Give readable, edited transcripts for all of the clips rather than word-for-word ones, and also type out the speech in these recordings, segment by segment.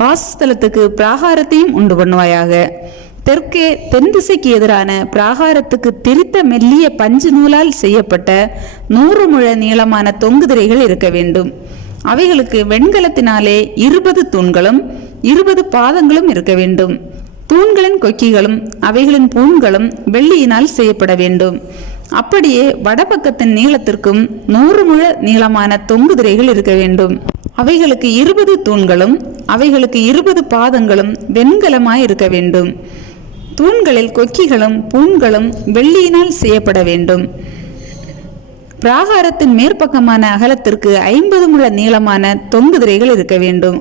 வாசஸ்தலத்துக்கு பிராகாரத்தையும் உண்டு பண்ணுவாயாக. தெற்கே தென் திசைக்கு எதிரான பிராகாரத்துக்கு திரித்த மெல்லிய பஞ்சு நூலால் செய்யப்பட்ட 100 முழ நீளமான தொங்கு திரைகள் இருக்க வேண்டும். அவைகளுக்கு வெண்கலத்தினாலே 20 தூண்களும் 20 பாதங்களும் இருக்க வேண்டும். தூண்களின் கொக்கிகளும் அவைகளின் பூண்களும் வெள்ளியினால் செய்யப்பட வேண்டும். அப்படியே வடபக்கத்தின் நீளத்திற்கும் 100 முழ நீளமான தொங்கு திரைகள் இருக்க வேண்டும். அவைகளுக்கு 20 தூண்களும் அவைகளுக்கு 20 பாதங்களும் வெண்கலமாய் இருக்க வேண்டும். தூண்களில் கொக்கிகளும் பூண்களும் வெள்ளியினால் செய்யப்பட வேண்டும். பிராகாரத்தின் மேற்பக்கமான அகலத்திற்கு 50 முழ நீளமான தொங்கு திரைகள் இருக்க வேண்டும்.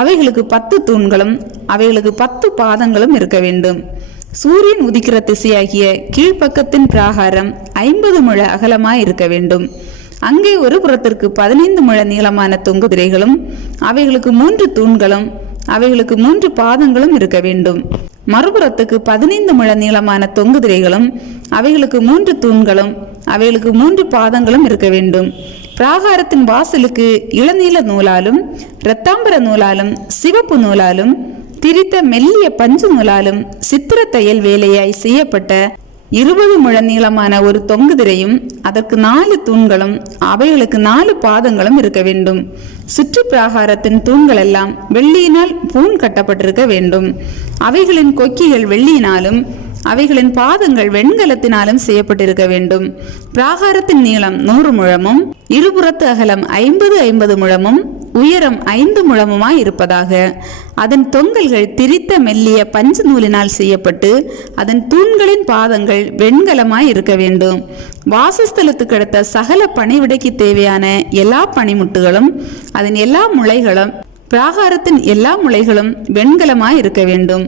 அவைகளுக்கு 10 தூண்களும் அவைகளுக்கு 10 பாதங்களும் இருக்க வேண்டும். சூரியன் உதிக்கிற திசையாகிய கீழ்ப்பக்கத்தின் பிராகாரம் 50 முழ அகலமாய் இருக்க வேண்டும். அங்கே ஒரு புறத்திற்கு 15 முழ நீளமான தொங்கு திரைகளும் அவைகளுக்கு 3 தூண்களும் அவைகளுக்கு 3 பாதங்களும் இருக்க வேண்டும். மறுபுறத்துக்கு 15 முழ நீளமான தொங்கு திரைகளும் அவைகளுக்கு 3 தூண்களும் அவைகளுக்கு 3 பாதங்களும் இருக்க வேண்டும். பிராகாரத்தின் வாசலுக்கு இளநீல நூலாலும் இரத்தாம்பர நூலாலும் சிவப்பு நூலாலும் திரித்த மெல்லிய பஞ்சு நூலாலும் சித்திர தையல் வேலையாய் செய்யப்பட்ட 20 முழ நீளமான ஒரு தொங்கு திரையும் அதற்கு 4 தூண்களும் அவைகளுக்கு 4 பாதங்களும் இருக்க வேண்டும். சுற்று பிராகாரத்தின் தூண்கள் எல்லாம் வெள்ளியினால் பூண் கட்டப்பட்டிருக்க வேண்டும். அவைகளின் கொக்கிகள் வெள்ளியினாலும் அவைகளின் பாதங்கள் வெண்கலத்தினாலும் செய்யப்பட்டிருக்க வேண்டும். பிராகாரத்தின் நீளம் 100 முழமும் இருபுறத்து அகலம் 50 முழமும் உயரம் 5 முழமுமாய் இருப்பதாக. அதன் தொங்கல்கள் திரித்த மெல்லிய பஞ்சு நூலினால் செய்யப்பட்டு அதன் தூண்களின் பாதங்கள் வெண்கலமாய் இருக்க வேண்டும். வாசஸ்தலத்துக்கு அடுத்த சகல பணிவிடைக்கு தேவையான எல்லா பணிமுட்டுகளும் அதன் எல்லா முளைகளும் பிராகாரத்தின் எல்லா முளைகளும் வெண்கலமாய் இருக்க வேண்டும்.